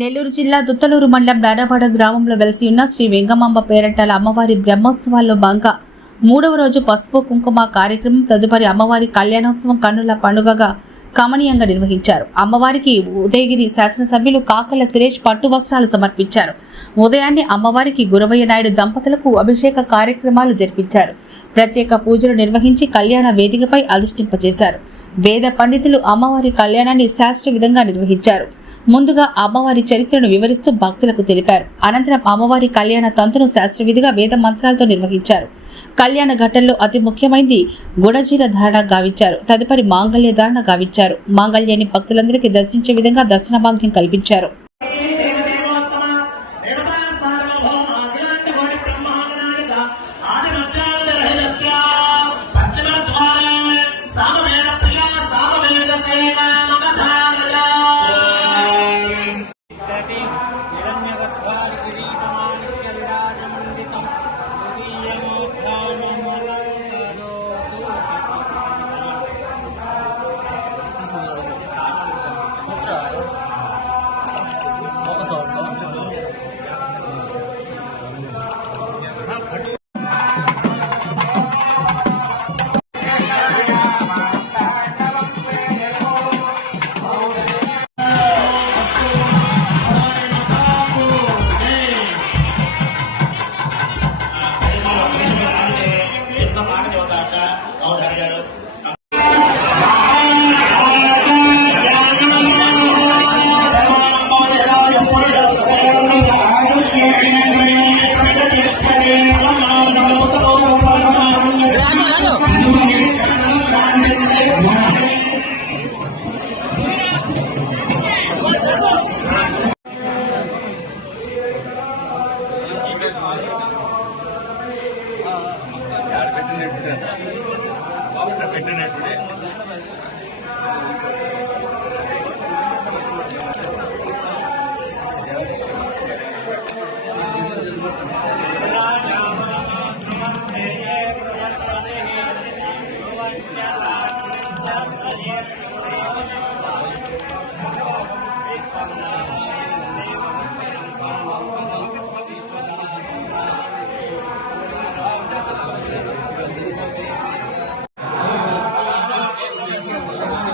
నెల్లూరు జిల్లా దుత్తలూరు మండలం నారావాడ గ్రామంలో వెలిసి ఉన్న శ్రీ వెంగమాంబ పేరంటాల అమ్మవారి బ్రహ్మోత్సవాల్లో భాగంగా 3వ రోజు పసుపు కుంకుమ కార్యక్రమం తదుపరి అమ్మవారి కళ్యాణోత్సవం కన్నుల పండుగగా కమనీయంగా నిర్వహించారు. అమ్మవారికి ఉదయగిరి శాసనసభ్యులు కాకల సురేష్ పట్టు వస్త్రాలు సమర్పించారు. ఉదయాన్నే అమ్మవారికి గురవయ్య నాయుడు దంపతులకు అభిషేక కార్యక్రమాలు జరిపించారు. ప్రత్యేక పూజలు నిర్వహించి కళ్యాణ వేదికపై అధిష్టింపజేశారు. వేద పండితులు అమ్మవారి కళ్యాణాన్ని శాస్త్ర విధంగా నిర్వహించారు. ముందుగా అమ్మవారి చరిత్రను వివరిస్తూ భక్తులకు తెలిపారు. అనంతరం అమ్మవారి కళ్యాణ తంతును శాస్త్రవిధిగా వేద మంత్రాలతో నిర్వహించారు. కళ్యాణ ఘట్టంలో అతి ముఖ్యమైనది గుణజీర ధారణ గావించారు. తదుపరి మాంగళ్య ధారణ గావించారు. మాంగళ్యాన్ని భక్తులందరికీ దర్శించే విధంగా దర్శన భాగ్యం కల్పించారు. పెట్టినట్టు